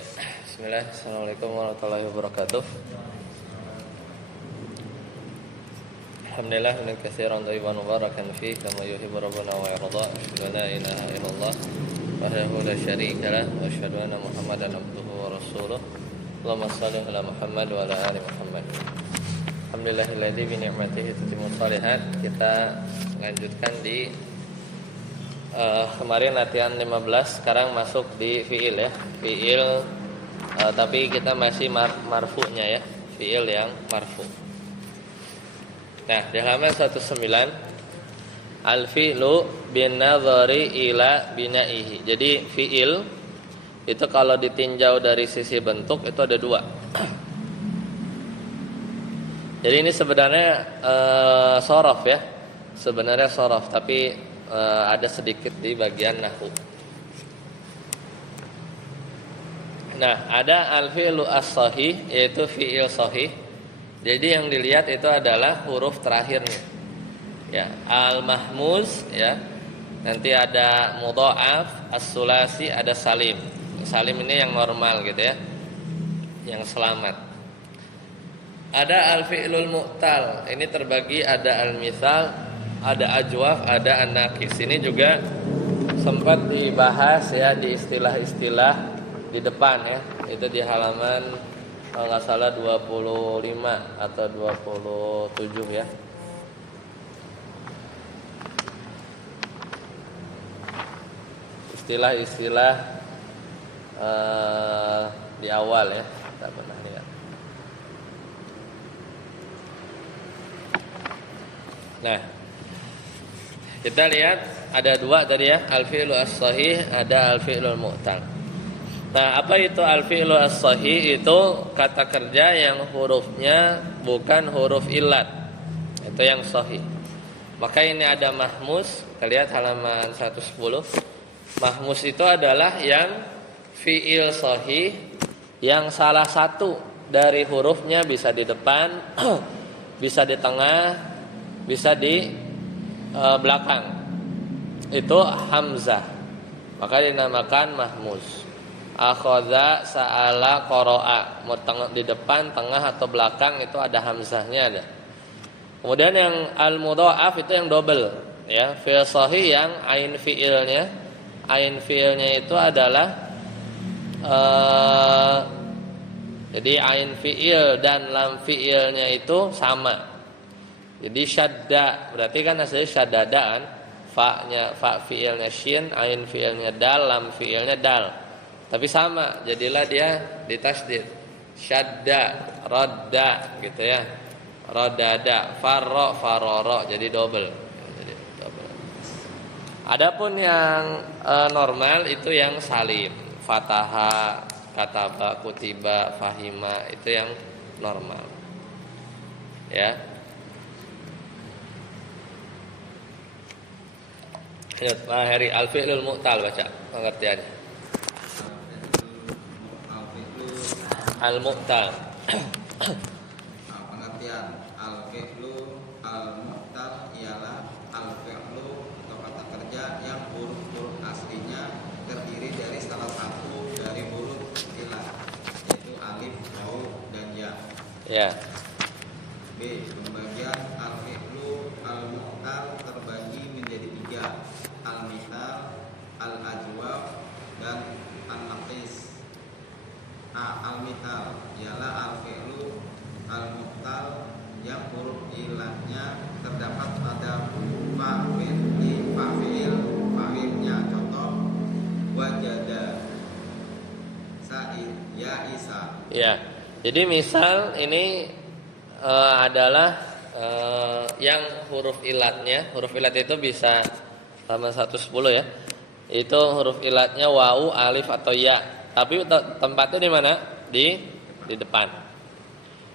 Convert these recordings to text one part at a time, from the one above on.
Ya, bismillah. Assalamualaikum warahmatullahi wabarakatuh. Alhamdulillah min katsiran thayyiban mubarakan fi kama yuhibbu rabbuna wa yarda. Asyhadu an la ilaha illallah wahdahu la syarika lah wa asyhadu anna Muhammadan abduhu wa rasuluh. Allahumma shalli ala Muhammad wa ala ali Muhammad. Alhamdulillahilladzi bi ni'matihi tatimmu shalihat. Kita lanjutkan di kemarin latihan 15, sekarang masuk di fiil ya. Fiil tapi kita masih marfu'nya ya. Fiil yang marfu'. Nah, di halaman 19 al-fi'lu bin nadhari ila bina'ihi. Jadi fiil itu kalau ditinjau dari sisi bentuk itu ada dua. Jadi ini sebenarnya shorof ya. Sebenarnya shorof, tapi ada sedikit di bagian nahwu. Nah, ada al-fi'lu as-shahih, yaitu fi'il shahih. Jadi yang dilihat itu adalah huruf terakhirnya. Ya, al-mahmuz ya. Nanti ada mudha'af, as-sulasi, ada salim. Salim ini yang normal gitu ya. Yang selamat. Ada al-fi'lul mu'tal. Ini terbagi ada al-mithal, ada ajwaf, ada an-naqis. Ini juga sempat dibahas ya di istilah-istilah di depan ya. Itu di halaman kalau nggak salah 25 atau 27 ya. Istilah-istilah di awal ya. Kita pernah lihat. Nah, kita lihat ada dua tadi ya, al-fi'lu as-shahih, ada al-fi'lul mu'tal. Nah, apa itu al-fi'lu as-shahih? Itu kata kerja yang hurufnya bukan huruf illat. Itu yang shahih. Maka ini ada mahmus, kita lihat halaman 110. Mahmus itu adalah yang fi'il shahih yang salah satu dari hurufnya bisa di depan, bisa di tengah, bisa di belakang. Itu hamzah, maka dinamakan mahmuz. Akhadha, sa'ala, qara'a. Mau di depan, tengah atau belakang itu ada hamzahnya ada. Kemudian yang al-mudha'af itu yang double ya, fi'il shahih yang ain fi'ilnya. Ain fi'ilnya itu adalah jadi ain fi'il dan lam fi'ilnya itu sama. Jadi syadda berarti kan aslinya syaddada kan, fa-nya fa fi'ilnya shin, ain fi'ilnya dal, lam fi'ilnya dal. Tapi sama, jadilah dia ditasdid. Syadda, radda gitu ya. Radada, farra, farara, jadi double. Jadi double. Adapun yang normal itu yang salim. Fataha, kataba, kutiba, fahima, itu yang normal. Ya. Pak Heri, al-fi'lul mu'tal baca pengertiannya. Al-mu'tal. Pengertian al-fi'lu al-mu'tal ialah al-fi'lu atau kata kerja yang huruf-huruf aslinya terdiri dari salah satu dari huruf ilah, yaitu alif, waw, dan ya. Ya. B. Pembagian al-fi'lu al-mu'tal terbagi menjadi 3. Al-mithal, al-ajwaf, dan an-naqis. Al-mithal ialah al-fi'lu al-mu'tal yang huruf ilahnya terdapat pada fa'ilnya. Contoh wajada, sa'id, ya isa. Ya. Jadi misal ini adalah yang huruf ilatnya. Huruf ilat itu bisa sama 110 ya. Itu huruf ilatnya wawu, alif atau ya. Tapi tempatnya di mana? Di depan.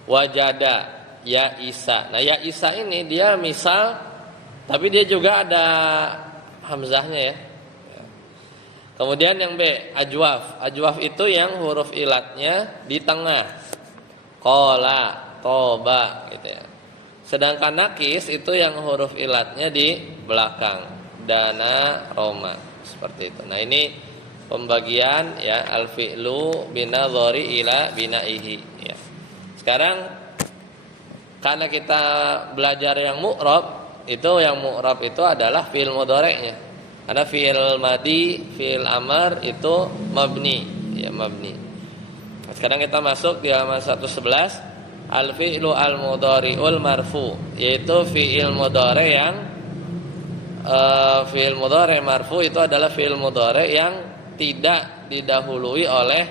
Wajada, ya isa. Nah, ya isa ini dia misal, tapi dia juga ada hamzahnya ya. Kemudian yang B, ajwaf. Ajwaf itu yang huruf ilatnya di tengah. Qala, toba gitu ya. Sedangkan nakis itu yang huruf ilatnya di belakang. Dana, Roma, seperti itu. Nah, ini pembagian ya al fi'lu binadhari ila binaihi ya. Sekarang karena kita belajar yang mu'rab, itu yang mu'rab itu adalah fi'il mudhari'nya. Karena fi'il madi, fi'il amar itu mabni ya, mabni. Sekarang kita masuk di halaman 111, al fi'lu al mudhari'ul marfu, yaitu fi'il mudhari' yang fi'il mudhari' marfu itu adalah fi'il mudhari' yang tidak didahului oleh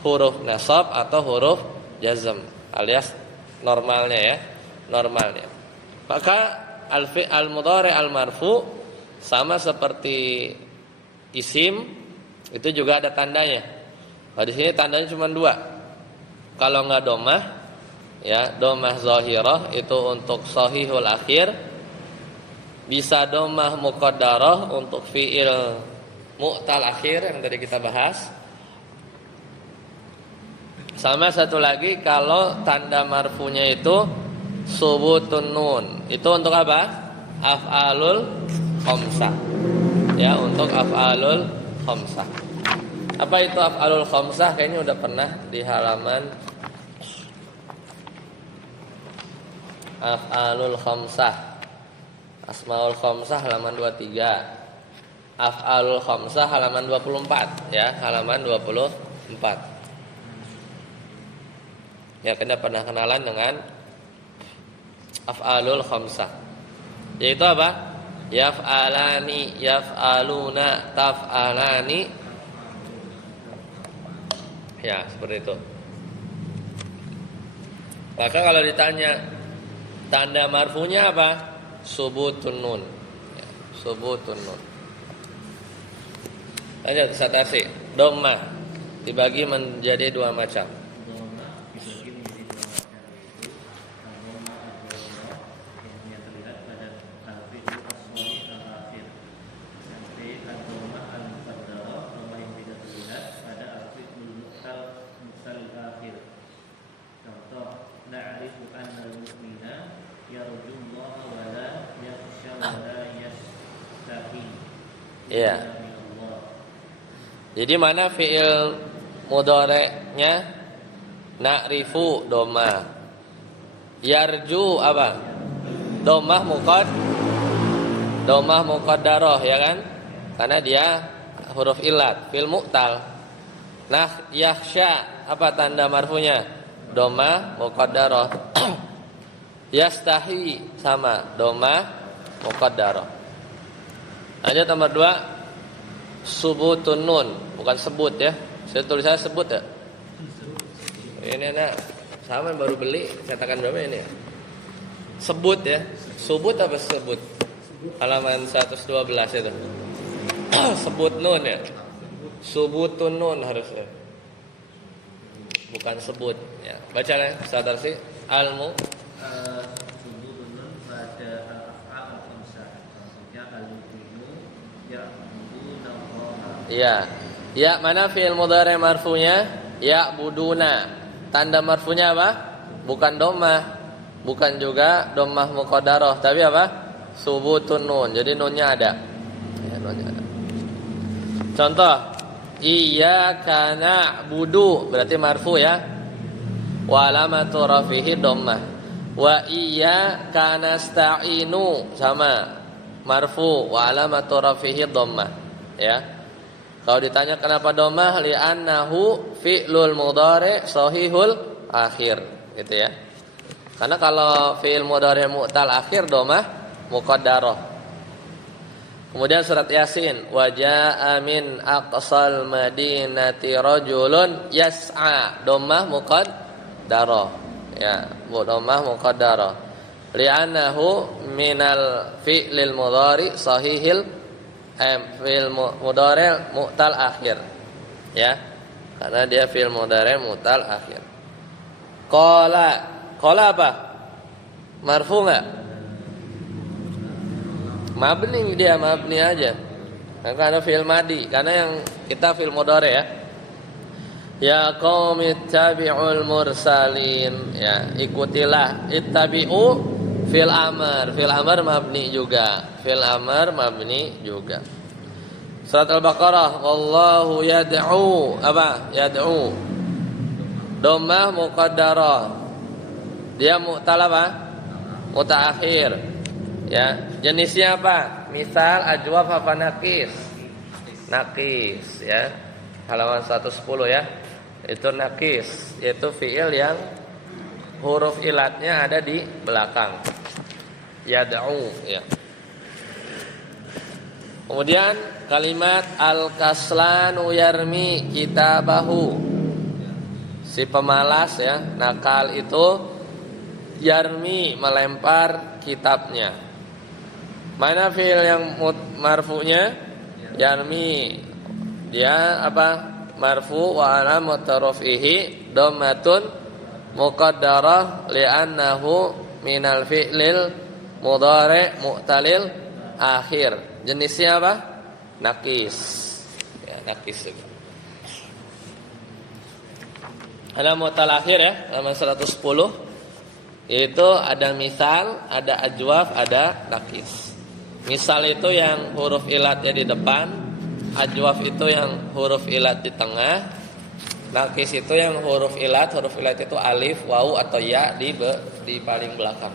huruf nasab atau huruf jazm alias normalnya ya, normalnya. Maka al mudhari' al marfu sama seperti isim itu juga ada tandanya. Nah, di sini tandanya cuma dua. Kalau nggak domah ya, domah zahirah itu untuk sahihul akhir, bisa domah muqaddarah untuk fi'il mu'tal akhir yang tadi kita bahas. Sama satu lagi kalau tanda marfunya itu subutun nun. Itu untuk apa? Af'alul khamsah. Ya, untuk af'alul khamsah. Apa itu af'alul khamsah? Kayaknya udah pernah di halaman af'alul khamsah. Asmaul khamsah halaman 23. Af'alul khamsah halaman 24 ya, halaman 24. Ya, kita pernah kenalan dengan af'alul khamsah. Yaitu apa? Yaf'alani, yaf'aluna, taf'alani. Ya, seperti itu. Maka kalau ditanya tanda marfunya apa? Subutun nun. Ya, subutun nun. Lanjut, satasi. Dhammah dibagi menjadi dua macam. Iya. Jadi mana fi'il mudhari'nya? Na'rifu domah. Yarju apa? Domah muqaddarah ya kan? Karena dia huruf illat, fi'il mu'tal. Nah, yakhsha apa tanda marfunya? Domah muqaddarah. Yastahi sama domah muqaddarah. Lanjut nomor 2, subutun nun, bukan sebut ya. Saya tulisannya sebut ya. Ini anak sama yang baru beli, cetakan berapa ini ya? Sebut ya. Subut apa sebut? Halaman 112 itu. Sebut nun ya. Subutun nun harusnya. Bukan sebut ya. Baca ya, sadar sih. Almu iya. Ya, mana fi'il mudhari' marfunya? Ya buduna. Tanda marfunya apa? Bukan dhammah, bukan juga dhammah muqaddarah, tapi apa? Subutun nun. Jadi nunnya ada. Ya, nunnya ada. Contoh, iyyaka na'budu berarti marfu ya. Wa alamatu rafihi dhammah. Wa iyyaka nasta'inu sama marfu wa alamatu rafihi dhammah ya. Kalau ditanya kenapa dhammah, li'annahu fi'lul mudhari' sahihul akhir gitu ya. Karena kalau fi'il mudhari' mu'tal akhir dhammah muqaddarah. Kemudian surat Yasin, wa jaa'a min aqsal madinati rajulun yas'a, dhammah muqaddarah ya, dhammah muqaddarah. Li'annahu minal fi'lil mudhari' sahihil fi'il mudhari' mu'tal akhir ya, karena dia fi'il mudhari' mu'tal akhir. Qala apa? Marfu enggak? Mabni, dia mabni aja. Karena fi'il madi, karena yang kita fi'il mudhari' ya. Ya qaumi ittabi'ul mursalin ya, ikutilah. Ittabi'u fil amr mabni juga. Fil amr mabni juga. Surat Al-Baqarah, wallahu yad'u apa? Yad'u. Dhammah muqaddarah. Dia mu'tal apa? Mutaakhir. Ya, jenisnya apa? Misal ajwaf apa nakis? Nakis ya. Halaman 110 ya. Itu nakis, yaitu fiil yang huruf ilatnya ada di belakang. Yad'u ya. Kemudian kalimat al-kaslanu yarmi kitabahu. Si pemalas ya, nakal itu yarmi melempar kitabnya. Mana fiil yang marfu'nya? Yarmi. Dia apa? Marfu wa alamatu raf'ihi dhammatun muqaddarah li'annahu minal fi'lil mudhari' mu'talil akhir. Jenisnya apa? Nakis. Ya, nakis juga. Halaman akhir ya, halaman 110. Yaitu ada misal, ada ajwaf, ada nakis. Misal itu yang huruf ilatnya di depan, ajwaf itu yang huruf ilat di tengah, nakis itu yang huruf ilat itu alif, wawu atau ya di paling belakang.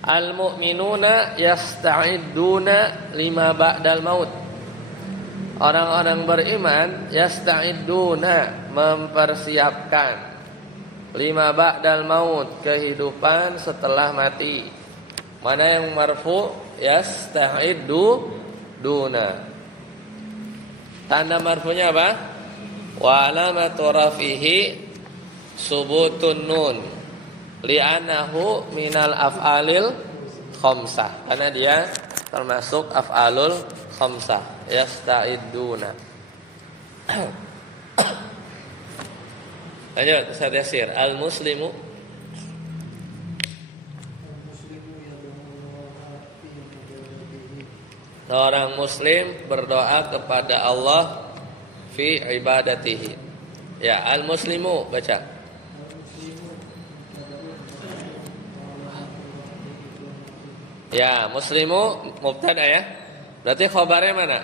Al-mu'minuna yasta'idduna lima ba'dal maut. Orang-orang beriman yasta'idduna mempersiapkan lima ba'dal maut, kehidupan setelah mati. Mana yang marfu? Yasta'iddu duna. Tanda marfunya apa? Wa alamatu rafihi subutun nun li'annahu minal af'alil khamsah. Karena dia termasuk af'alul khamsah. Yasta'idduna. Lanjut, Ustaz Yasir. Al-muslimu orang muslim berdoa kepada Allah fi ibadatihi. Ya, al-muslimu baca. Ya, muslimu mubtada ya. Berarti khabarnya mana?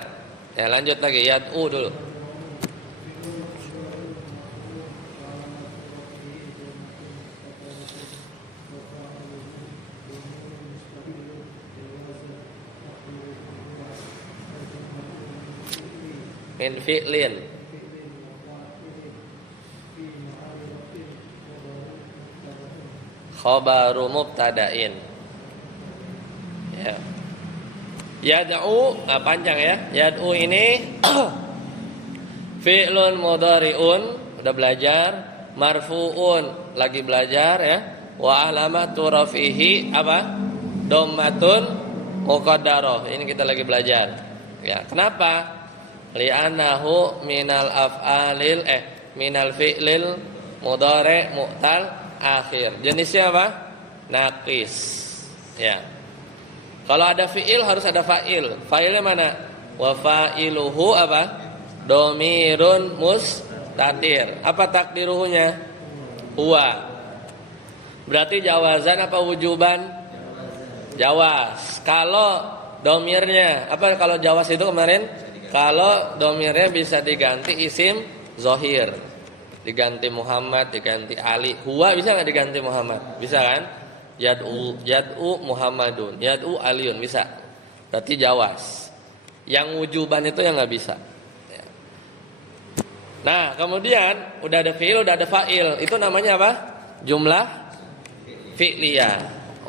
Ya, lanjut lagi yad'u dulu. Min fi'lin. Khabaru mubtada'in. Ya. Yad'u, panjang ya. Yad'u ini fi'lun mudhari'un, udah belajar. Marfu'un, lagi belajar ya. Wa alamatu raf'ihi apa? Dhammatun muqaddarah. Ini kita lagi belajar. Ya, kenapa? Li'annahu minal af'alil minal fi'lil mudhari' mu'tal akhir. Jenisnya apa? Naqis. Ya. Kalau ada fi'il harus ada fa'il. Fa'ilnya mana? Wa fa'iluhu apa? Domirun mustatir. Apa takdiruhunya? Huwa. Berarti jawazan apa wujuban? Jawaz. Kalau domirnya apa? Kalau jawaz itu kemarin? Kalau domirnya bisa diganti isim zohir, diganti Muhammad, diganti Ali. Huwa bisa nggak diganti Muhammad? Bisa kan? Yad'u Muhammadun, yad'u Aliun bisa. Berarti jawaz. Yang wujuban itu yang nggak bisa. Nah, kemudian udah ada fi'il, udah ada fa'il. Itu namanya apa? Jumlah fi'liyah.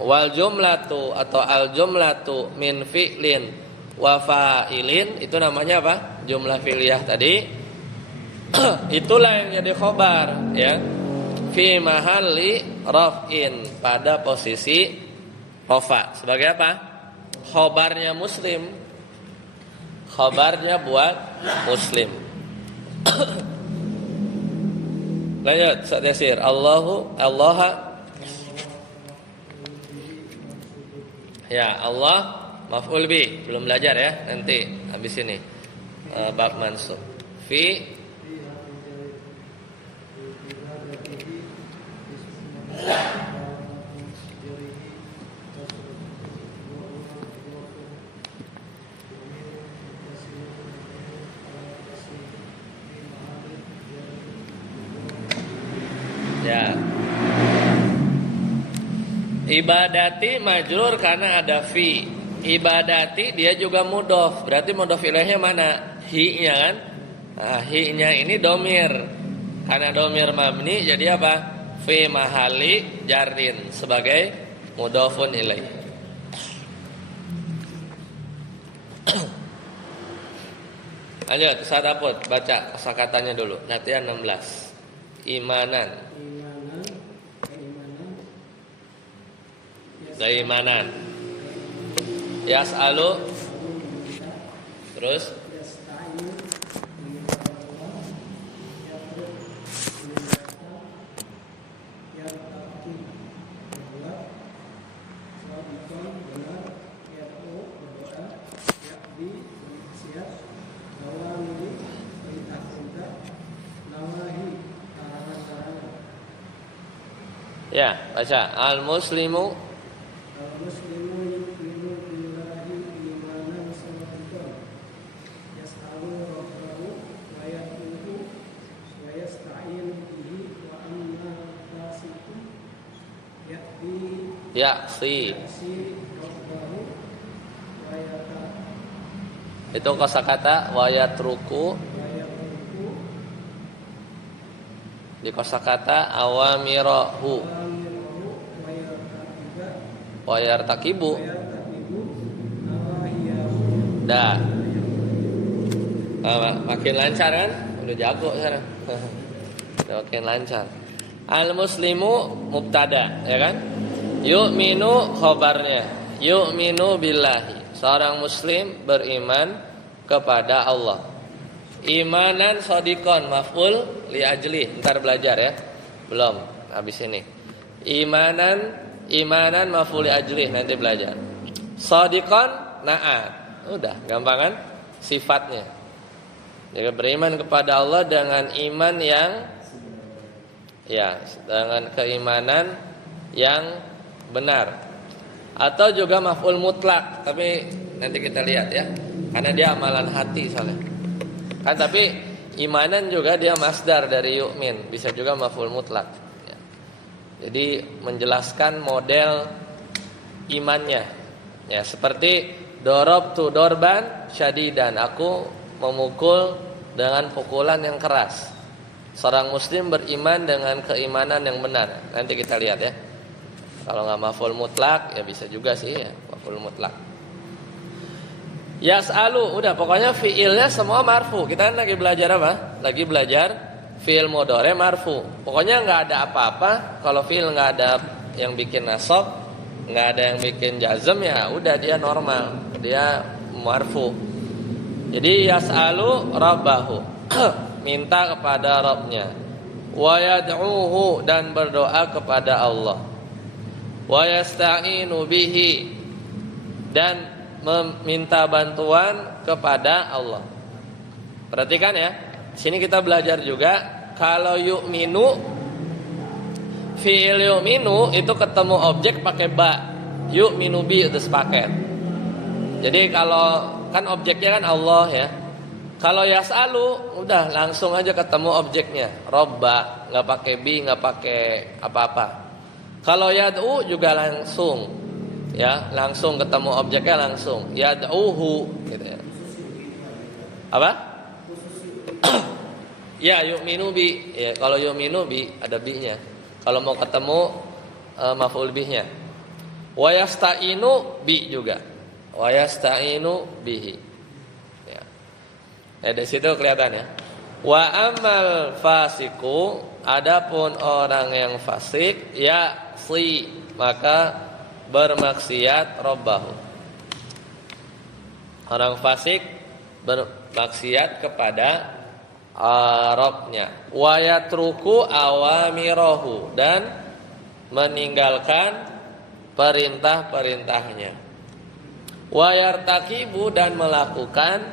Wal jumlatu atau al jumlatu min fi'lin wa fa'ilin, itu namanya apa? Jumlah fi'liyah tadi. Itulah yang jadi khobar ya. Fi mahalli raf'in, pada posisi rafa. Sebagai apa? Khobarnya muslim. Khobarnya buat muslim. Lanjut, Ustaz Yasir. Allah. Ya, Allah maf'ul bi, belum belajar ya, nanti habis ini bab mansub. Fi Ibadati majrur karena ada fi. Ibadati dia juga mudhof. Berarti mudhof ilaihnya mana? Hi-nya kan? Nah, hi-nya ini domir. Karena domir mabni jadi apa? Fi mahali jarrin sebagai mudhofun ilaih. Lanjut, Sadaput baca kosakatanya dulu. Latihan 16. Imanan. Keimanan. Yas'alu. Terus ya, baca al-muslimu yu'minu billahi imanan shadiqan yas'alu rabbahu wa yad'uhu wa yasta'inu bihi wa amma fasiqu ya'si. rabbahu wa yata Itu kosakata wa yatruku. Di kosakata awamirahu wa yartakibu. Dah. Makin lancar kan? Udah jago sekarang. Udah makin lancar. Al-muslimu mubtada, ya kan? Yu'minu khobarnya. Yu'minu billahi. Seorang muslim beriman kepada Allah. Imanan shadiqon maf'ul li ajli. Ntar belajar ya. Belum habis ini. Imanan maf'ul li ajli, nanti belajar. Shadiqon na'at. Udah, gampang kan? Sifatnya. Jadi beriman kepada Allah dengan iman yang dengan keimanan yang benar. Atau juga maf'ul mutlak, tapi nanti kita lihat ya. Karena dia amalan hati soalnya. Kan tapi imanan juga dia masdar dari yu'min, bisa juga maf'ul mutlak ya. Jadi menjelaskan model imannya. Ya, seperti dorobtu dorban syadidan, aku memukul dengan pukulan yang keras. Seorang muslim beriman dengan keimanan yang benar. Nanti kita lihat ya. Kalau nggak maf'ul mutlak ya bisa juga sih ya, maf'ul mutlak. Yas'alu, udah pokoknya fiilnya semua marfu. Kita lagi belajar apa? Lagi belajar fiil mudhari marfu. Pokoknya nggak ada apa-apa. Kalau fiil nggak ada yang bikin nasab, nggak ada yang bikin jazm, ya udah dia normal, dia marfu. Jadi yas'alu rabbahu, minta kepada Rabbnya. Wa yad'uhu, dan berdoa kepada Allah. Wa yasta'inu bihi, dan meminta bantuan kepada Allah. Perhatikan ya. Sini kita belajar juga kalau yu'minu, fi'il yu'minu itu ketemu objek pakai ba. Yu'minu bi itu sepaket. Jadi kalau kan objeknya kan Allah ya. Kalau yas'alu udah langsung aja ketemu objeknya. Robba, enggak pakai bi, enggak pakai apa-apa. Kalau yad'u juga langsung. Ya, langsung ketemu objeknya langsung. Yad'uhu gitu ya. Apa? Ya, yu'minu bi. Ya, kalau yu'minu bi ada bi-nya. Kalau mau ketemu maf'ul bih-nya. Wa yasta'inu bi juga. Wa yasta'inu bihi. Ya. Ya, dari situ kelihatan ya. Wa amal fasiku, adapun orang yang fasik, ya si, maka bermaksiat robbahu. Orang fasik bermaksiat kepada Rabbnya. Wa yatruku awamirahu, dan meninggalkan perintah-perintahnya. Wa yartakibu, dan melakukan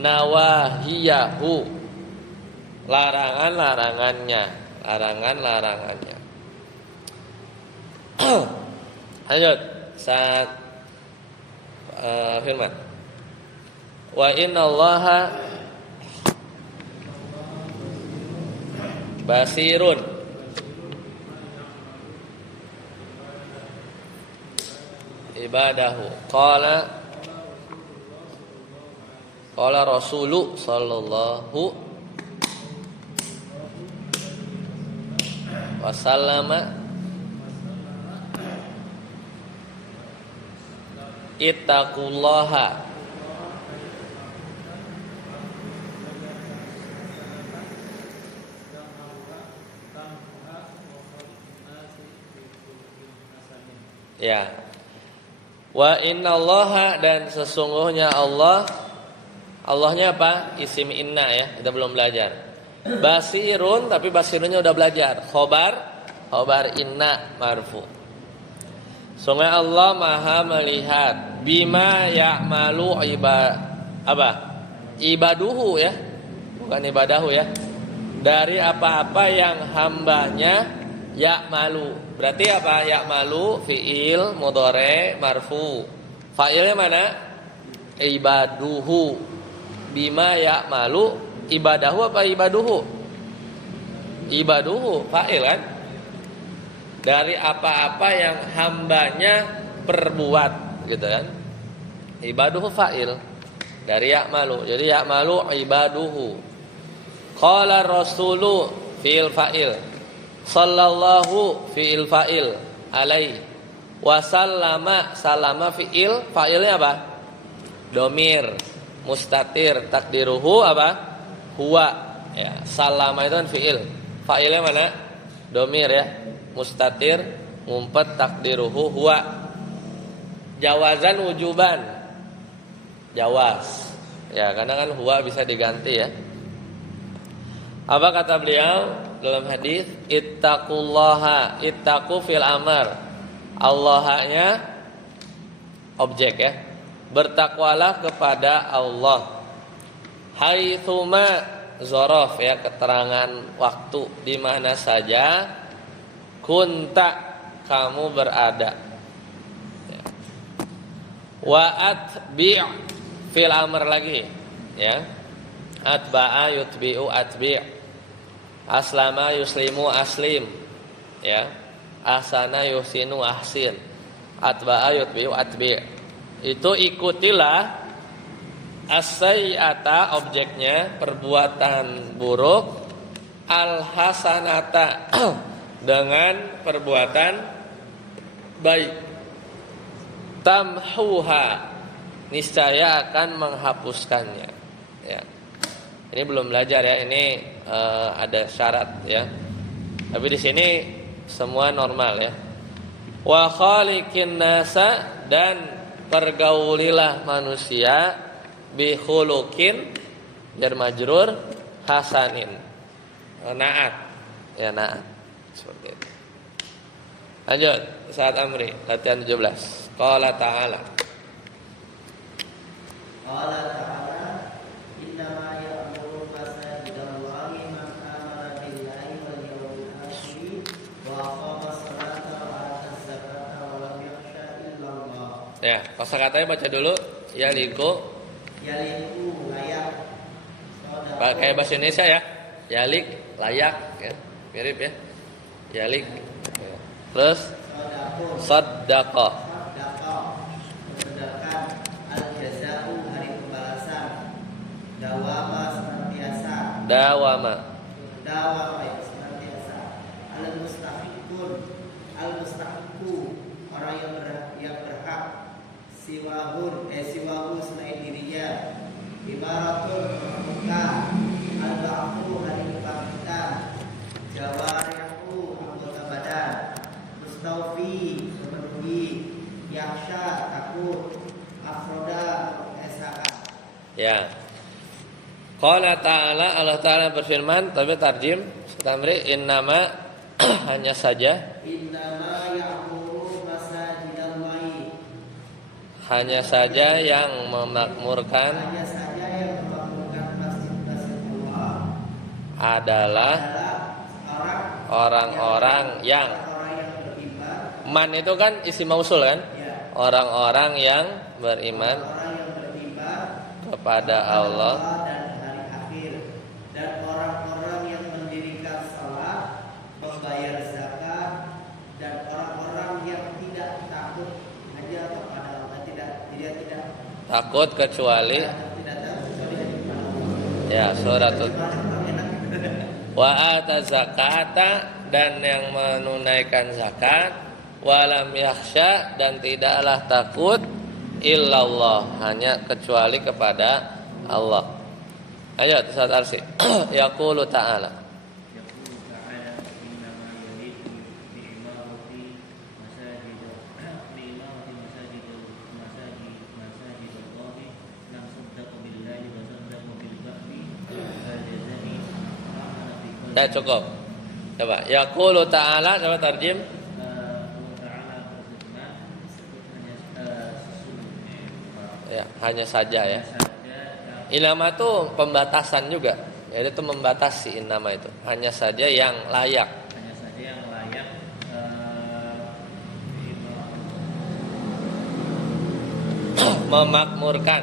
nawahiyahu, larangan-larangannya. Lanjut, saat firman. Wa innallaha basirun ibadahu. Qala Rasulu sallallahu wasallama ittaqullaha ya. Wa innallaha, dan sesungguhnya Allah. Allahnya apa? Isim inna ya, kita belum belajar. Basirun, tapi basirunnya udah belajar. Khobar inna marfu. Sungguh Allah Maha melihat bima ya'malu ibaduhu ya, bukan ibadahu ya. Dari apa-apa yang hambanya ya'malu. Berarti apa? Ya'malu fi'il mudhari marfu. Fa'ilnya mana? Ibaduhu. Bima ya'malu ibadahu apa ibaduhu? Ibaduhu fa'il kan? Dari apa-apa yang hambanya perbuat, gitu kan? Ibaduhu fa'il dari ya'malu. Jadi ya'malu ibaduhu. Qala rasulu fi'il fa'il. Sallallahu fi'il fa'il alaihi. Wasallama salama fi'il fa'ilnya apa? Domir mustatir takdiruhu apa? Huwa ya. Salama itu kan fi'il. Fa'ilnya mana? Domir ya. Mustatir ngumpet takdiruhu huwa. Jawazan wujuban. Jawaz. Ya, karena kan huwa bisa diganti ya. Apa kata beliau dalam hadis? Ittaqullaha. Ittaqu fil amr. Allahnya objek ya. Bertakwalah kepada Allah. Haitsuma zorof ya, keterangan waktu di mana saja kunta kamu berada. Ya. Wa atbi' fil amr lagi ya. Atba'a yutbi'u atbi'. Aslama yuslimu aslim ya. Ahsana yuhsinu ahsin. Atba'a yutbi'u atbi'. Itu ikutilah as-sayyi'ata objeknya perbuatan buruk, al-hasanata dengan perbuatan baik, tamhuha niscaya akan menghapuskannya ya. Ini belum belajar ya, ini ada syarat ya. Tapi di sini semua normal ya. Wa khaliqin nasa, dan pergaulilah manusia bi khuluqin jar majrur hasanin. Naat. Ya naat. Seperti itu. Lanjut, saat amri latihan 17. Qala ta'ala. Qala ta'ala innama ya'muru masajidallahi man amana billahi wal yawmil akhir wa aqama sholata wa ata zakata wa lam yakhsha illallah. Ya, kosakatanya baca dulu. Yaliku layak. Pakai bahasa Indonesia ya. Yalik layak ya. Mirip ya. Yalik. Terus sadaqah. Sedangkan al-jaza'u hari pembalasan. Dawama senantiasa. Dawama senantiasa. Al-mustahiqu orang yang berhak. Siwahu selain dirinya. Ibaratul muka. Al-ba'fu hari kebangkitan. Jawarihu anggota badan. Mustaufi memenuhi. Yaksha takut. Afroda esakan. Ya. Qala ta'ala, Allah Ta'ala berfirman, tapi tarjim tamri innama hanya saja. Innama ya'muru masajidallahi. Hanya saja yang memakmurkan Hanya saja yang membangunkan masjid-masjid Allah adalah orang-orang yang beriman. man itu kan isim mausul kan? Ya. Orang-orang yang beriman Orang yang beriman kepada Allah dan hari akhir, dan orang-orang yang mendirikan salat, membayar zakat, dan orang-orang yang tidak takut hanya kepada takut kecuali ya suratul wa ata zakata, dan yang menunaikan zakat, walam yakhsha, dan tidaklah takut illallah, hanya kecuali kepada Allah. Ayat surat Al-Arsi. Yaqulu ta'ala, ya cukup. Coba yaqulu ta'ala, coba tarjim. Ya, hanya saja ya. Inama itu pembatasan juga. Ya, itu membatasi inama itu. Hanya saja yang layak. Hanya saja yang layak Memakmurkan.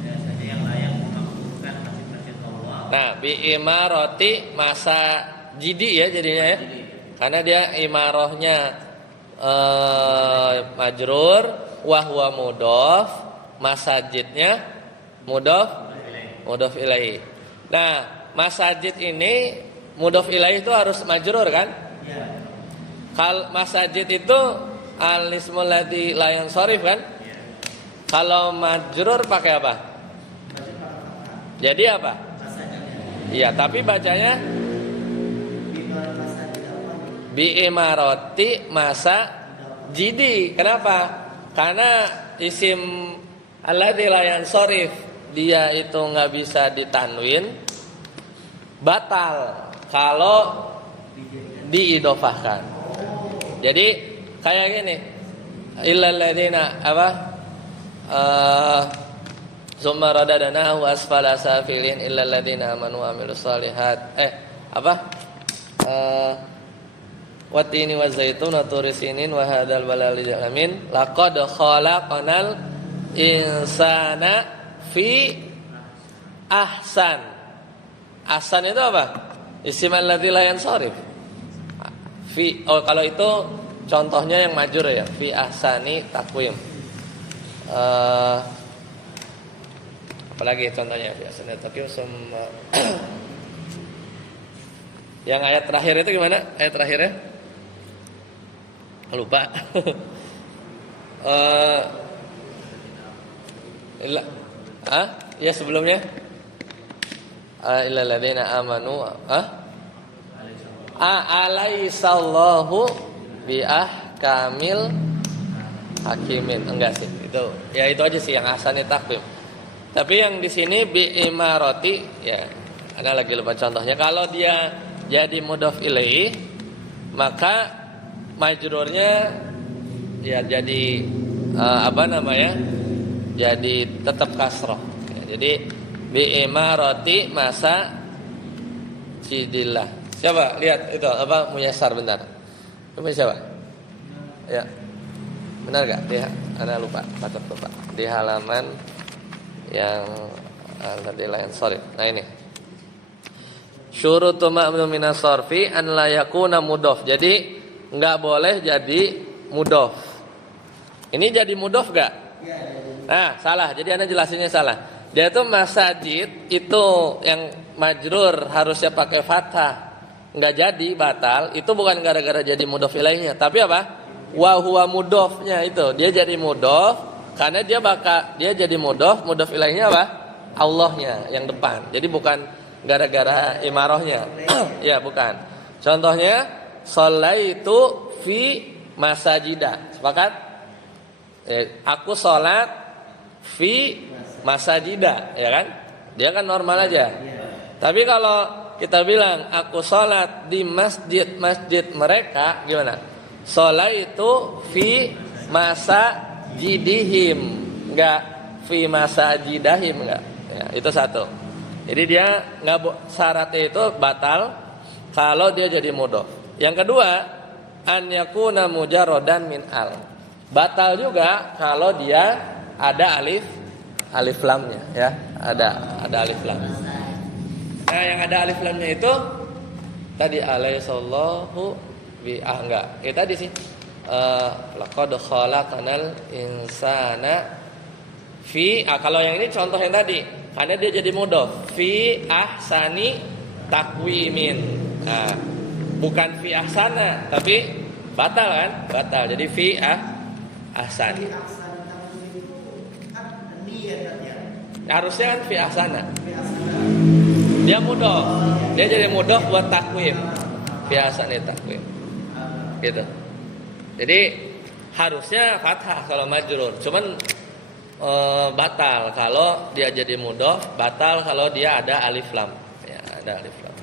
hanya saja yang layak memakmurkan masjid-masjid Allah. Nah, bi imarati masa jidi ya jadinya ya. Karena dia imarohnya majrur, wa huwa mudhof, masajidnya mudhof ilaihi. Nah, masajid ini mudhof ilaihi itu harus majrur kan? Ya. Masajid itu al-ismul ladzi la yansharif kan? Ya. Kalau majrur pakai apa? Jadi apa? Iya, tapi bacanya bi imarati masa jidi. Kenapa? Karena isim alladzi la yansharif dia itu nggak bisa ditanwin, batal kalau diidofahkan. Jadi kayak gini, illal ladzina apa? Summa radadnahu asfala safilin illal ladzina amanu wa amilus shalihat. Watini wa zaitun wa turi sinin wa hadzal balalil amin laqad khalaqnal insana fi ahsan. Ahsan itu apa? Isim alladzi la yansharif. Kalau itu contohnya yang majur ya, fi ahsani taqwim. Apalagi contohnya fi ahsani taqwim yang ayat terakhir itu gimana? Ayat terakhirnya? Lupa. Ya sebelumnya. Illal ladzina amanu. Alaisallahu biahkamil hakimin. Enggak sih. Itu ya itu aja sih yang ahsani taqwim. Tapi yang di sini bi imarati ya. Ana lagi lupa contohnya. Kalau dia jadi mudhof ilaih, maka majrurnya ya jadi jadi tetap kasroh ya, jadi bi imarati masa jidillah. Coba lihat itu apa muyassar bentar. Coba siapa? Ya. Benar enggak? Dia ana lupa, patut lupa. Di halaman yang tadi lain sorry. Nah ini. Syurutu ma'mum minas sarfi an la yakuna mudhof. Jadi enggak boleh jadi mudhof. Ini jadi mudhof enggak? Nah, salah. Jadi Anda jelasinnya salah. Dia itu masajid itu yang majrur harusnya pakai fathah. Enggak jadi batal. Itu bukan gara-gara jadi mudhof ilaihnya, tapi apa? Wa huwa mudhofnya itu. Dia jadi mudhof karena dia jadi mudhof ilaihnya apa? Allahnya yang depan. Jadi bukan gara-gara imarohnya. Ya, bukan. Contohnya sholaitu fi masajida. Sepakat? Aku sholat fi masajida, ya kan? Dia kan normal aja. Tapi kalau kita bilang aku sholat di masjid mereka, gimana? Sholaitu fi masajidihim, enggak fi masajidahim, enggak. Ya, itu satu. Jadi dia syaratnya itu batal kalau dia jadi mudhof. Yang kedua, an yakuna mujarradan min al. Batal juga kalau dia ada alif lamnya ya, ada alif lam. Nah, yang ada alif lamnya itu tadi alaihissallahu bi enggak. Tadi sih. laqad khalaqnal insana fi, kalau yang ini contoh yang tadi, karena dia jadi mudhof, fi ahsani takwimin. Nah, bukan fi ahsana, tapi batal kan? Batal. Jadi fi ahsani. Jadi aksan taklim itu kan niat ya. Harusnya kan fi ahsana. Fi asana. Dia mudhof. Dia jadi mudhof buat takwim. Fi ahsani takwim. Gitu. Jadi harusnya fathah kalau majrur. Cuman batal kalau dia jadi mudhof, batal kalau dia ada alif lam. Ya, ada alif lam.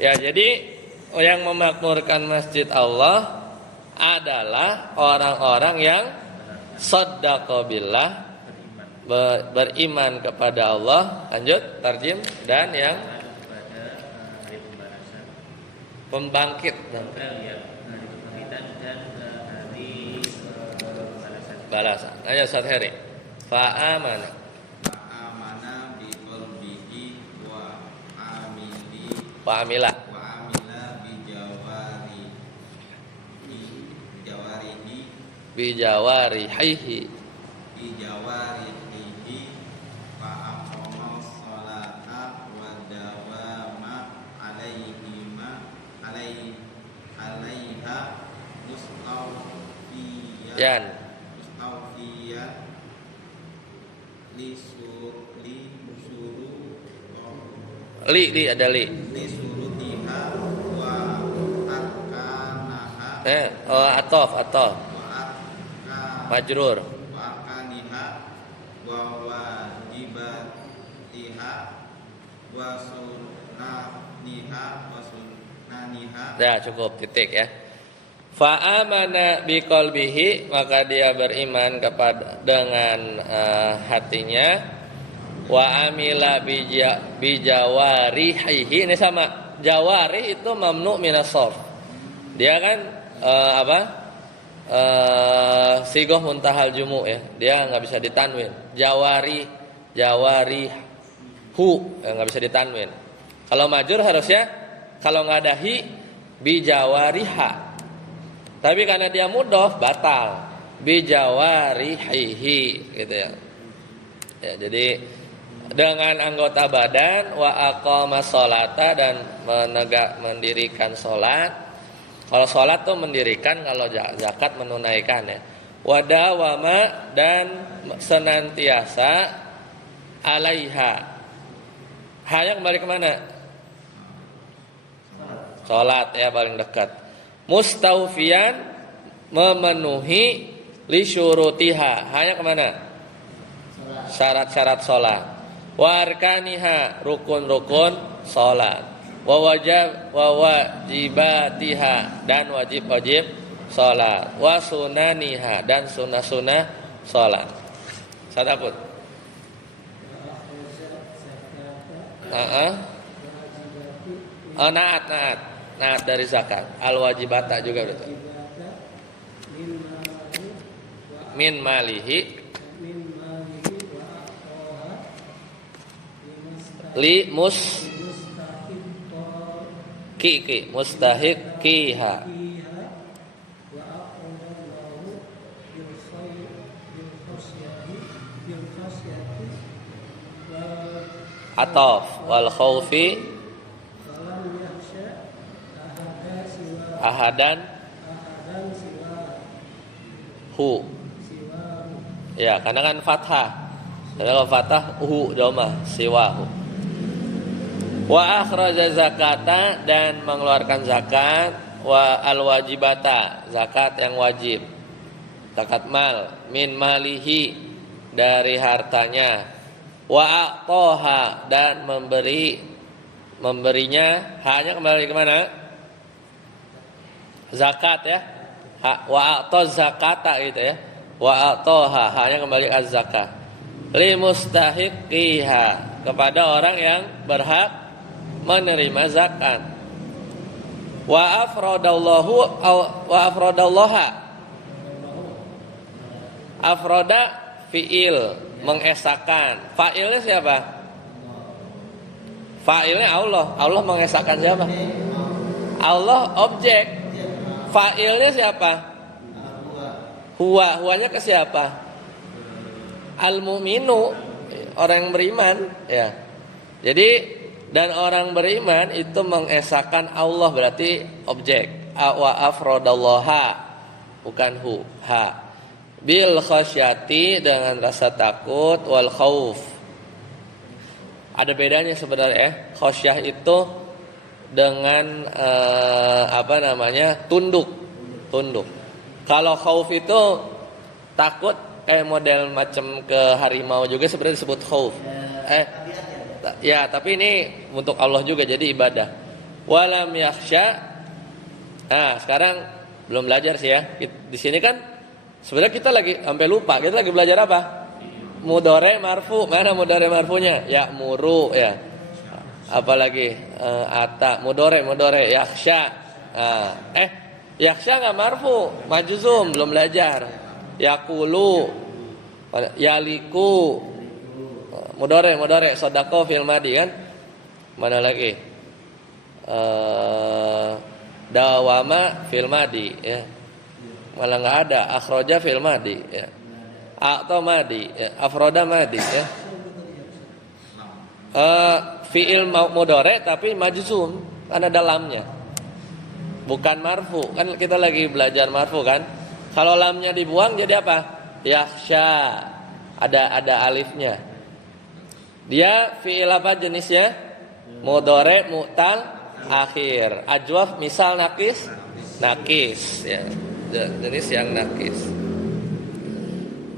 Ya, jadi yang memakmurkan masjid Allah adalah orang-orang yang shaddaqa billah, beriman kepada Allah. Lanjut tarjim, dan yang pembangkit balasan. Ayo Ustaz Heri. Fa'amana. Fa'amana bi qalbihi wa amili Fa'amila. wa amila bi jawarihi Bijawarihi. bi jawarihi fa aqama sholata wa dawama alaiha mustawfiyan Yan. Li ada li. Lisurutiha wa arkanaha Atof. wa arka Majrur. wa arkaniha wa wajibatiha wa sunaniha. Ya, cukup titik ya. Fa'amana biqalbihi, maka dia beriman kepada dengan hatinya. Wa amila bijawarihi, ini sama. Jawarih itu mamnu minas sarf. Dia kan sigoh muntahal jumu ya. Dia enggak bisa ditanwin. Jawarihu enggak bisa ditanwin. Kalau majur harusnya kalau enggak ada hi bijawariha. Tapi karena dia mudhof batal. Bijawarihi gitu ya. Ya, jadi dengan anggota badan wa aqama sholata, dan mendirikan sholat. Kalau sholat tuh mendirikan, kalau zakat menunaikan ya. Wadawama, dan senantiasa alaiha. Hanya kembali kemana? Sholat ya, paling dekat. Mustaufiyan, memenuhi li syurutiha. Hanya kemana? Syarat-syarat sholat. Warkaniha, rukun-rukun sholat. Wajibatiha, dan wajib-wajib sholat. Wa sunaniha, dan sunnah-sunnah sholat. Sadaput. Naat dari zakat. Al wajibata juga betul. Min malihi li mustahiqiha. Ataf wal khaufi ahadan hu. Ya, karena kan fathah. Kalau fathah doma siwahu. Wa akhraja zakata, dan mengeluarkan zakat. Wa al wajibata, zakat yang wajib. Zakat mal, min malihi, dari hartanya. Wa aqtaha, dan memberinya. Hanya kembali ke mana? Zakat ya. Wa aqtaz zakata gitu ya. Wa aqtaha, hanya kembali az-zakah. Li mustahiqiha, kepada orang yang berhak menerima zakat. Wa afradallaha. Afroda fiil, mengesahkan. Fa'ilnya siapa? Fa'ilnya Allah. Allah mengesahkan siapa? Allah objek. Fa'ilnya siapa? Huwanya ke siapa? Al-mu'minu, orang yang beriman, ya. Jadi dan orang beriman itu mengesahkan Allah, berarti objek. Wa afrodallaha, bukan hu, ha. Bil khasyati, dengan rasa takut, wal khauf. Ada bedanya sebenarnya. Khasyah itu dengan tunduk. Kalau khauf itu takut, kayak model macam ke harimau juga sebenarnya disebut khauf. Ya, tapi ini untuk Allah juga, jadi ibadah. Walam yakhsha. Nah, sekarang belum belajar sih ya. Di sini kan sebenarnya kita lagi sampai lupa. Kita lagi belajar apa? Mudhari marfu. Mana mudhari marfunya? Ya muru, ya. Apalagi ata, mudhari yakhsha. Yakhsha enggak marfu, majzum, belum belajar. Yaqulu, yaliku. Mudhari sodako fil madi kan. Mana lagi? Dawama fil madi, ya. Malah enggak ada. Akhraja fil madi, ya. Atau madi, ya. Afroda madi, ya. Fiil mudhari tapi majzum, kan ada lamnya. Bukan marfu. Kan kita lagi belajar marfu kan. Kalau lamnya dibuang jadi apa? Yakhsha. Ada alifnya. Dia fiil apa jenisnya? Mudhari mu'tal akhir. Ajwaf misal nakis, ya. Jenis yang nakis.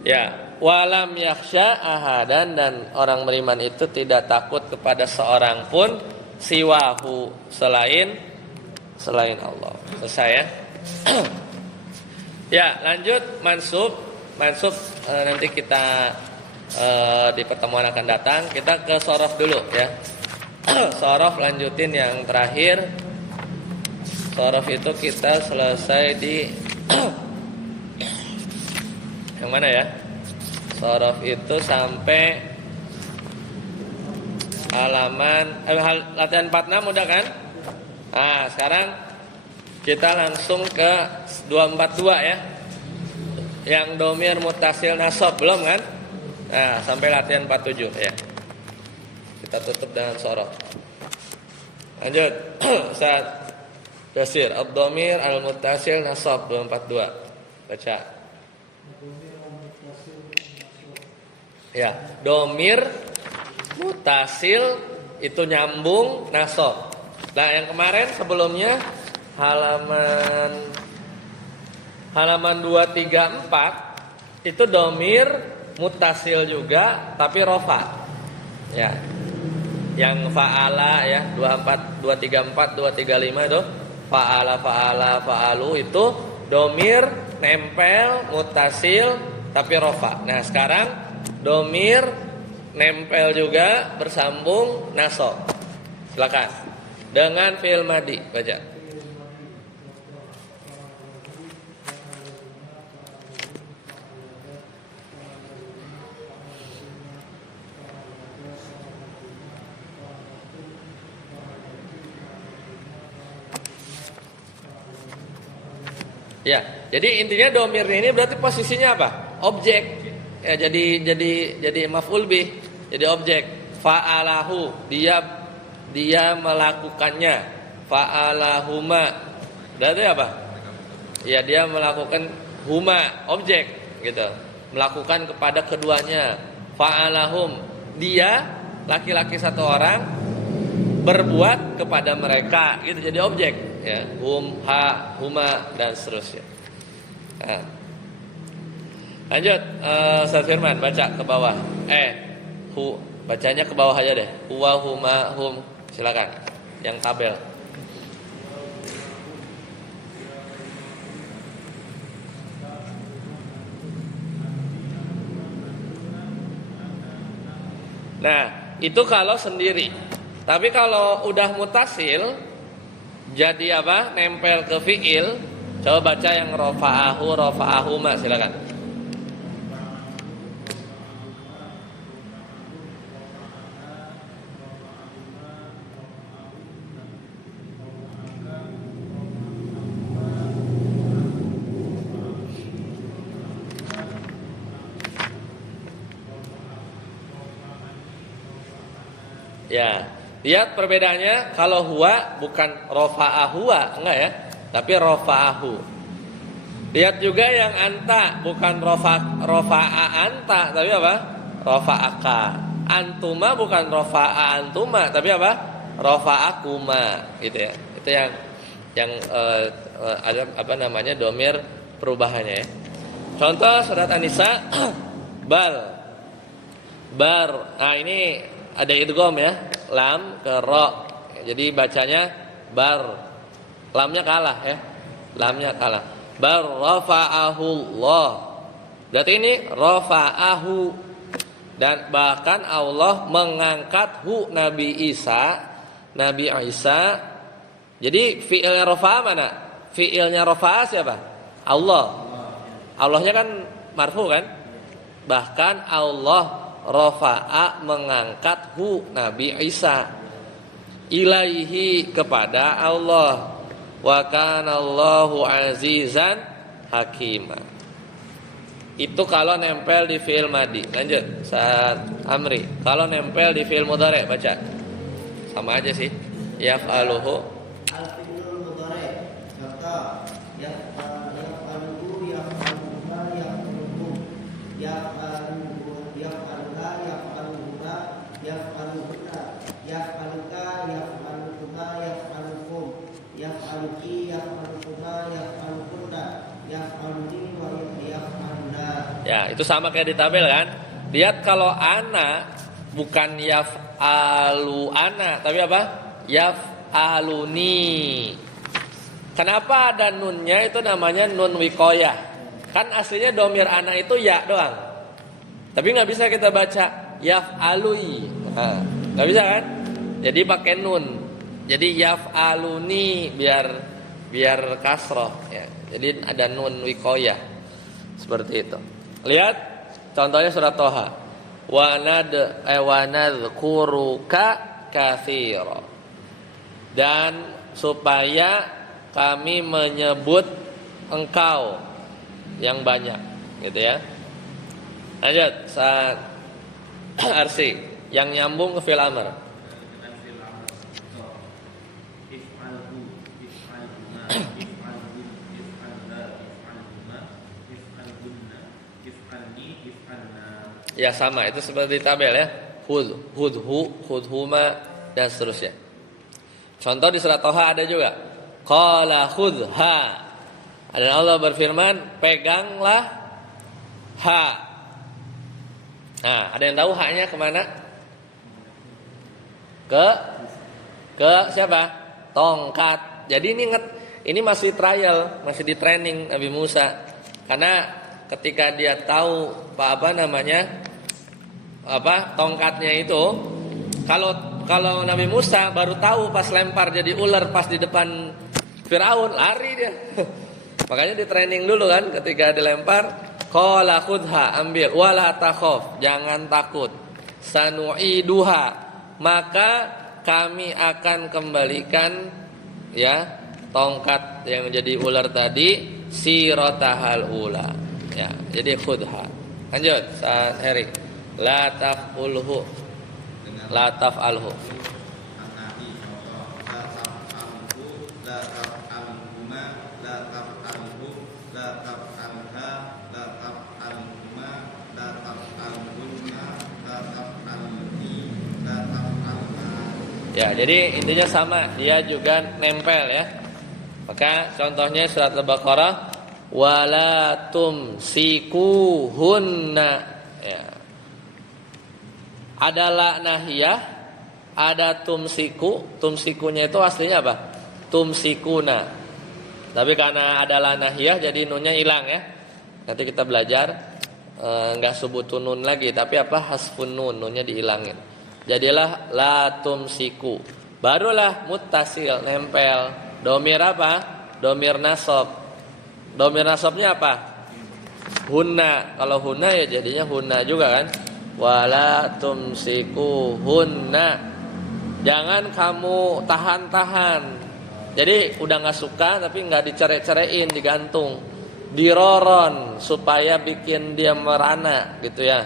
Ya, walam yakhsha ahadan, dan orang beriman itu tidak takut kepada seorang pun siwahu, selain Allah. Selesai ya. Ya, lanjut mansub nanti kita di pertemuan akan datang. Kita ke sorof dulu ya. Sorof lanjutin yang terakhir. Sorof itu kita selesai di yang mana ya? Sorof itu sampai halaman latihan 46 udah kan? Nah, sekarang kita langsung ke 242 ya. Yang domir mutasil nasab belum kan? Nah, sampai latihan 47 ya. Kita tutup dengan sorof. Lanjut. Ustaz Basir, ad-domir al-mutasil nasab 242. Baca. Ya, domir mutasil itu nyambung nasab. Nah, yang kemarin sebelumnya halaman 234 itu domir mutasil juga tapi rofa. Ya. Yang fa'ala ya, 234 235 itu fa'alu itu domir nempel mutasil tapi rofa. Nah, sekarang domir nempel juga bersambung nasab. Silakan. Dengan fi'il madi, baca. Ya, jadi intinya domir ini berarti posisinya apa? Objek. Ya, jadi maf'ul bih, jadi objek. Fa'alahu, dia melakukannya. Fa'alahuma, berarti apa? Ya, dia melakukan huma, objek gitu. Melakukan kepada keduanya. Fa'alahum, dia laki-laki satu orang berbuat kepada mereka, gitu, jadi objek ya. Hum, ha, huma, dan seterusnya. Nah. Lanjut, Ustaz Firman baca ke bawah. Bacanya ke bawah aja deh. Huwa, huma, hum. Silakan. Yang tabel. Nah, itu kalau sendiri. Tapi kalau udah mutasil, jadi apa? Nempel ke fiil. Coba baca yang rofa'ahu, rofa'ahuma, silakan. Ya, lihat perbedaannya. Kalau huwa bukan rofa'ah huwa, enggak ya, tapi rofa'ahu. Lihat juga yang anta bukan rofa'a anta, tapi apa? Rofa'aka. Antuma bukan rofa'a antuma, tapi apa? Rofa'akuma, gitu ya. Itu yang ada apa namanya domir perubahannya ya. Contoh surat An-Nisa bal. Bar. Nah, ini ada idgham ya, lam ke ra. Jadi bacanya bar. Lamnya kalah ya. Lamnya kalah. Bar rafa'ahu Allah. Berarti ini rafa'ahu. Dan bahkan Allah mengangkat Nabi Isa. Jadi fi'ilnya rafa'a mana? Fi'ilnya rafa'a siapa? Allah. Allahnya kan marfu kan? Bahkan Allah rafa'a mengangkat Nabi Isa ilaihi kepada Allah. Wa kana Allahu azizan hakima. Itu kalau nempel di fi'il madi. Lanjut saat amri. Kalau nempel di fi'il mudhari baca. Sama aja sih. Yaf'aluhu al-fi'lul mudhari. Contoh yaf'aluhu yaf'aluhuma yaf'aluhum yaf'aluha yaf'aluhuma yaf'aluhunna yaf'aluka yaf'aluhuma yaf'aluhum yaf'aluki yaf'aluhuma yaf'aluhunna yaf'aluni wa yaf'aluna. Ya, itu sama kayak di tabel kan? Lihat kalau ana bukan yaf'alu ana, tapi apa? Yaf'aluni. Kenapa ada nunnya? Itu namanya nun wikoyah. Kan aslinya domir ana itu ya doang. Tapi nggak bisa kita baca yaf'alui. Nah, nggak bisa kan? Jadi pakai nun. Jadi yaf'aluni biar kasroh ya. Jadi ada nun wikoyah. Seperti itu. Lihat contohnya surat Toha. Wa nadhkuruka katsira. Dan supaya kami menyebut engkau yang banyak, gitu ya. Lanjut saat arsi yang nyambung ke fil amr. Ya sama, itu seperti tabel ya. Hudhuma dan seterusnya. Contoh di surat Toha ada juga. Qala khudha. Dan Allah berfirman, peganglah ha. Nah, ada yang tahu haknya kemana? Ke siapa? Tongkat. Jadi ini masih trial, masih di training Nabi Musa. Karena ketika dia tahu tongkatnya itu, kalau Nabi Musa baru tahu pas lempar jadi ular pas di depan Firaun, lari dia. Makanya di training dulu kan, ketika dilempar, qala khudha, ambil, wala takhaf, jangan takut. Sanu'iduha, maka kami akan kembalikan ya tongkat yang menjadi ular tadi siratahal ula. Ya, jadi khudha. Lanjut, saat Heri. La taf'ulhu. La taf'alhu. An-Nabi contoh la taf'alhuma la taf'alhu la taf'alha la taf'alhuma la taf'alhunna la taf'alni la taf'alna. Ya, jadi intinya sama, dia juga nempel ya. Maka contohnya surat Al-Baqarah wala tumsikuhunna ya. Ada la nahiyah, ada tumsikunya itu aslinya apa? Tumsikuna. Tapi karena ada la nahiyah jadi nunnya hilang ya. Nanti kita belajar enggak subutun nun lagi, tapi apa? Hasfun nun, nunnya dihilangin. Jadilah la tumsiku. Barulah muttasil, nempel. Domir apa? Domir nasab. Domir nasabnya apa? Hunna. Kalau hunna ya jadinya hunna juga kan? Wala tumsiku hunna. Jangan kamu tahan-tahan. Jadi udah gak suka tapi gak dicerai-ceraiin, digantung. Diroron supaya bikin dia merana gitu ya.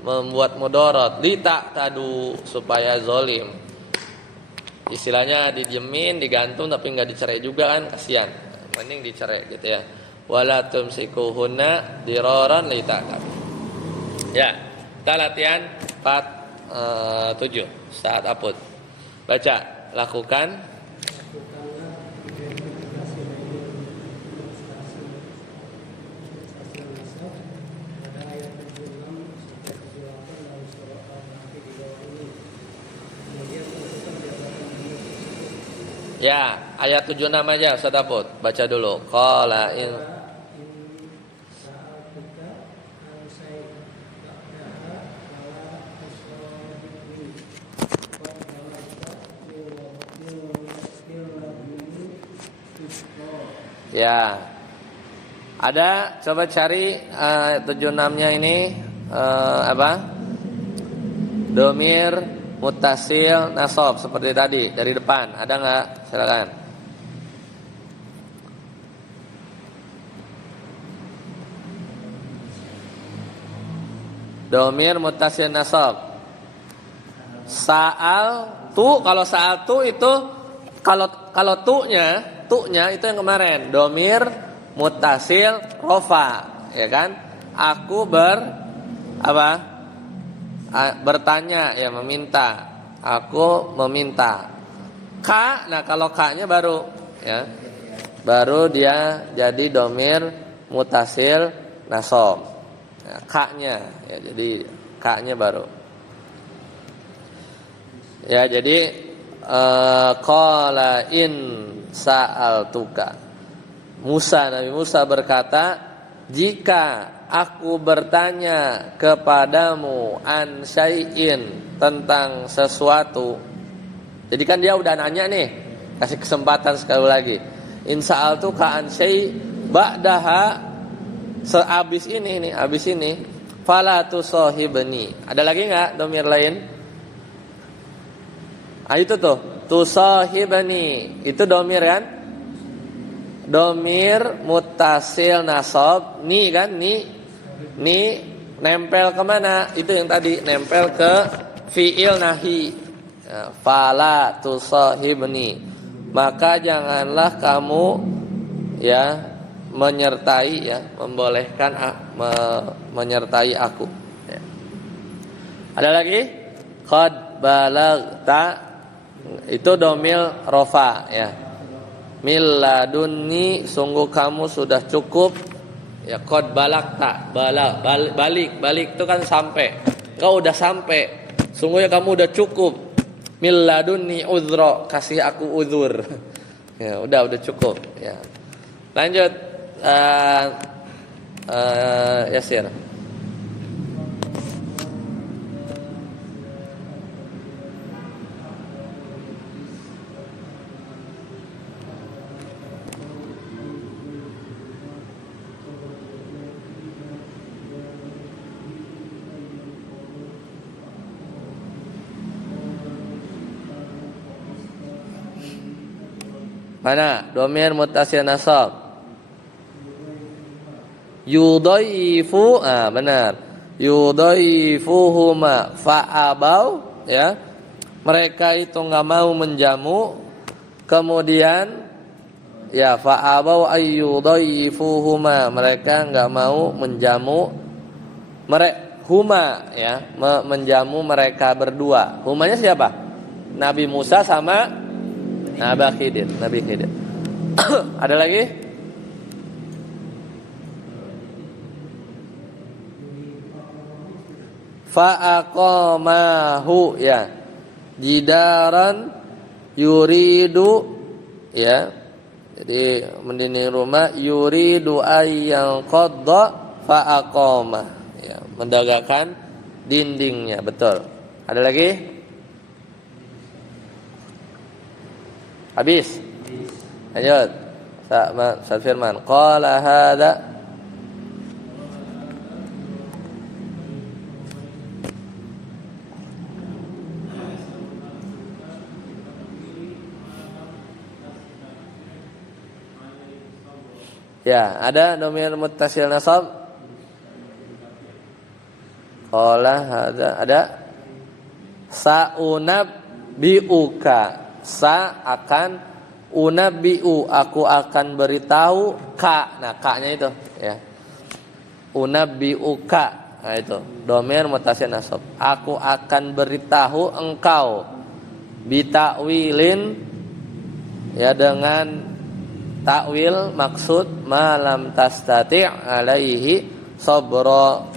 membuat mudarat, li ta'tadu, supaya zolim. Istilahnya didiemin, digantung tapi nggak dicerai juga kan, kasihan. Mending dicerai gitu ya. Wala tumsikuhunna diraran li ta'tadu. Ya, kita latihan 7 saat aput. Baca, lakukan. Lakukanlah identifikasi lahir stasiun nasab pada ayat 76 sampai 78 dalam surah Al-Kahfi di bawah ini. Kemudian tentukan jabatan nomor tersebut. Ya, ayat 76 aja Ustaz Aput. Baca dulu. Qala in sa'atuka an syai' ba'daha fala tusawwirni qad balagta min ladunni rizqa. Ya. Ada, coba cari ayat 76-nya ini apa? Domir muttasil nasab seperti tadi dari depan. Ada enggak? Silakan. Domir muttasil nasab. Sa'al tu, kalau sa'al tu itu kalau tu-nya itu yang kemarin. Domir muttasil rofa, ya kan? Aku bertanya, ya, meminta. Aku meminta. Ka, nah kalau ka-nya baru, ya, baru dia jadi domir mutasil nasab. Nah, ka-nya, ya, jadi ka-nya baru. Ya, jadi qala in sa'altuka. Nabi Musa berkata, jika aku bertanya kepadamu an syai'in, tentang sesuatu. Jadi kan dia udah nanya nih, kasih kesempatan sekali lagi. In sa'altuka an syai' ba'daha, sehabis ini fala tusahibni. Ada lagi enggak domir lain? Itu tuh, tusahibni. Itu domir kan? Domir muttasil nasab, ni kan, ni nempel kemana? Itu yang tadi, nempel ke fi'il nahi. Ya, fala tusahibni, maka janganlah kamu, ya, menyertai, ya, membolehkan menyertai aku. Ya. Ada lagi? Qad balagta, itu domil rofa, ya. Milladunni, sungguh kamu sudah cukup, ya. Qad balagta, balik itu kan sampai. Kau udah sampai, sungguhnya kamu udah cukup. Milladunni uzra, kasih aku uzur. Ya, udah cukup, ya. Lanjut, Yasir. Mana? Domir muttasil nasab. Yudhaifu, benar. Yudhaifuhuma fa'abau, ya. Mereka itu enggak mau menjamu. Kemudian, ya, fa'abau ayyudhaifuhuma, mereka enggak mau menjamu huma, ya, menjamu mereka berdua. Humanya siapa? Nabi Musa sama Nabi Khidir. Ada lagi? Fa'aqamahu, ya. Jidaran yuridu, ya. Jadi mendinding rumah, yuridu ayyan qadda fa'aqama, ya, mendagangkan dindingnya, betul. Ada lagi? Habis. Lanjut. Ustaz Firman. Qala hadza. Ya, ada domir muttasil nasab. Qala hadza ada saunabbiuka sa akan unabbiu aku akan beritahu ka. Nah, ka-nya itu ya. Unabbiuka. Nah, itu dhamir mutasil nasab. Aku akan beritahu engkau bitakwilin ya dengan takwil maksud malam tastati' alaihi sabra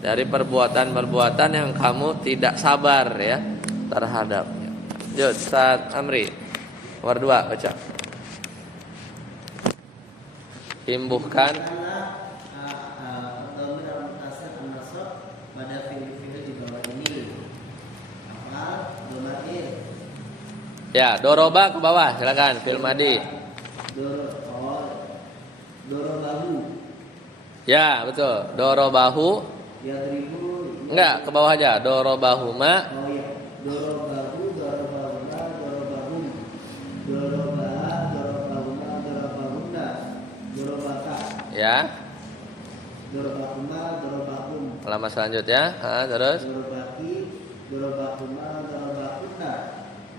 dari perbuatan-perbuatan yang kamu tidak sabar ya terhadapnya. Yuk, Ustaz Amri. Nomor 2 baca. Imbuhkan pada fiil-fiil di bawah ini. Apa? Domatir. ya, doroba ke bawah, silakan fil madi. Dorobahu. Ya, betul. Dorobahu. Yadribu. Enggak, ke bawah aja. Dorobahuma. Oh ya. Dorobahu, dorobahuma, dorobahum. Dorobaha, dorobahuma, dorobahunna. Dorobaka. Ya. Dorobahuma, dorobahum. Halaman selanjutnya. Terus. Dorobaki, dorobahuma, dorobahunna.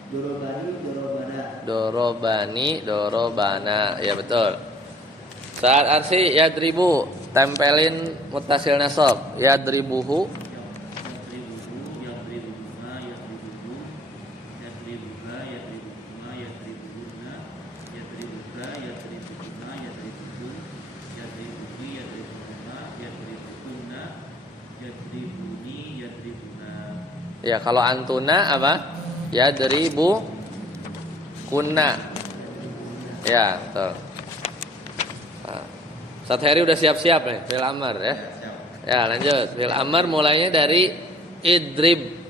Dorobani, dorobana. Dorobani, dorobana. Ya, betul. Saat arsi yadribu, tempelin mutasil nasab. Yadribuhu. Ya, kalau antuna apa? Yadribu kunna. Ya, betul. Ustaz Heri udah siap-siap nih fil amar ya. Ya, lanjut. Fil amar mulainya dari idrib.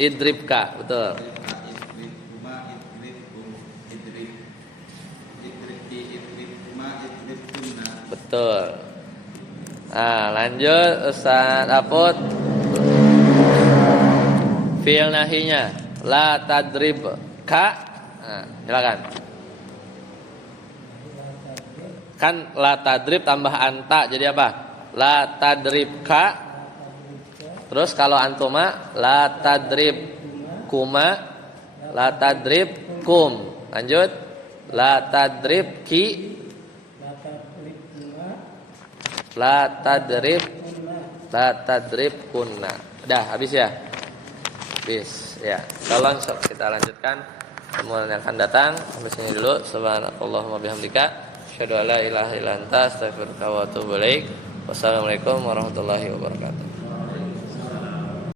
Idribka, betul. Betul. Nah, lanjut Ustaz Apot. Fi'il nahinya la tadrib ka. Nah, silakan. Kan la tadrib tambah anta jadi apa? La tadrib ka. Terus kalau antuma la tadrib kuma, la tadrib kum. Lanjut. La tadrib ki, la tadrib kunna. Udah habis ya? Habis ya. Tolong kita lanjutkan pertemuan yang akan datang. Sampai sini dulu. Subhanakallahumma bihamdika asyhadu an la ilaha illa anta astaghfiruka wa atubu ilaik. Wassalamualaikum warahmatullahi wabarakatuh.